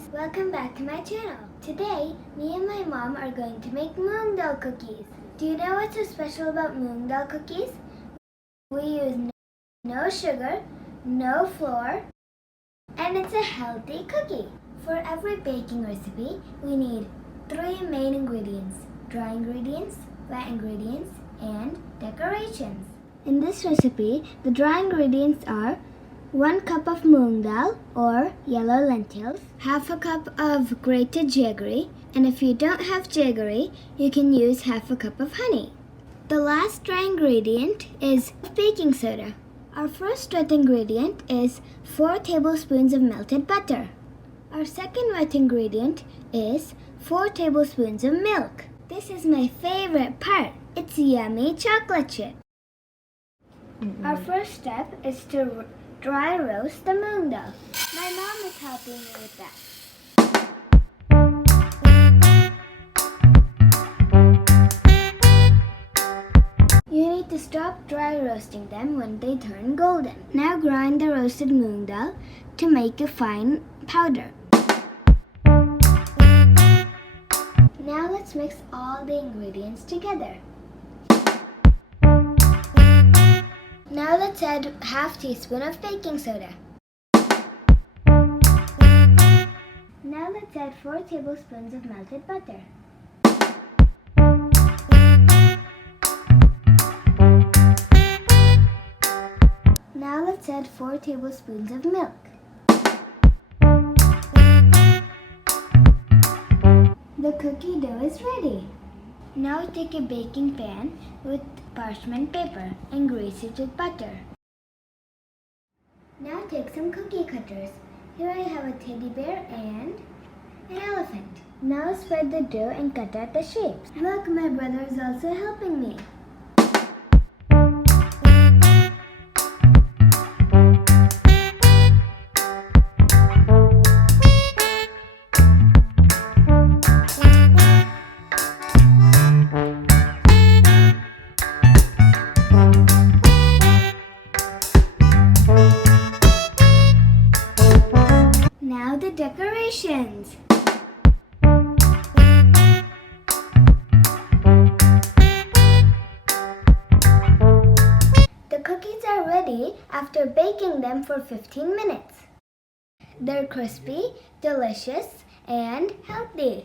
guys, welcome back to my channel. Today, me and my mom are going to make moong dal cookies. Do you know what's so special about moong dal cookies? We use no sugar, no flour, and it's a healthy cookie. For every baking recipe, we need 3 main ingredients: dry ingredients, wet ingredients, and decorations. In this recipe, the dry ingredients are 1 cup of moong dal or yellow lentils, half a cup of grated jaggery, and if you don't have jaggery, you can use half a cup of honey. The last dry ingredient is baking soda. Our first wet ingredient is 4 tablespoons of melted butter. Our second wet ingredient is 4 tablespoons of milk. This is my favorite part. It's yummy chocolate chip. Our first step is to dry roast the moong dal. My mom is helping me with that. You need to stop dry roasting them when they turn golden. Now grind the roasted moong dal to make a fine powder. Now let's mix all the ingredients together. Now let's add half teaspoon of baking soda. Now let's add 4 tablespoons of melted butter. Now let's add 4 tablespoons of milk. The cookie dough is ready. Now take a baking pan with parchment paper and grease it with butter. Now take some cookie cutters. Here I have a teddy bear and an elephant. Now spread the dough and cut out the shapes. Look, my brother is also helping me. Now the decorations. The cookies are ready after baking them for 15 minutes. They're crispy, delicious, and healthy.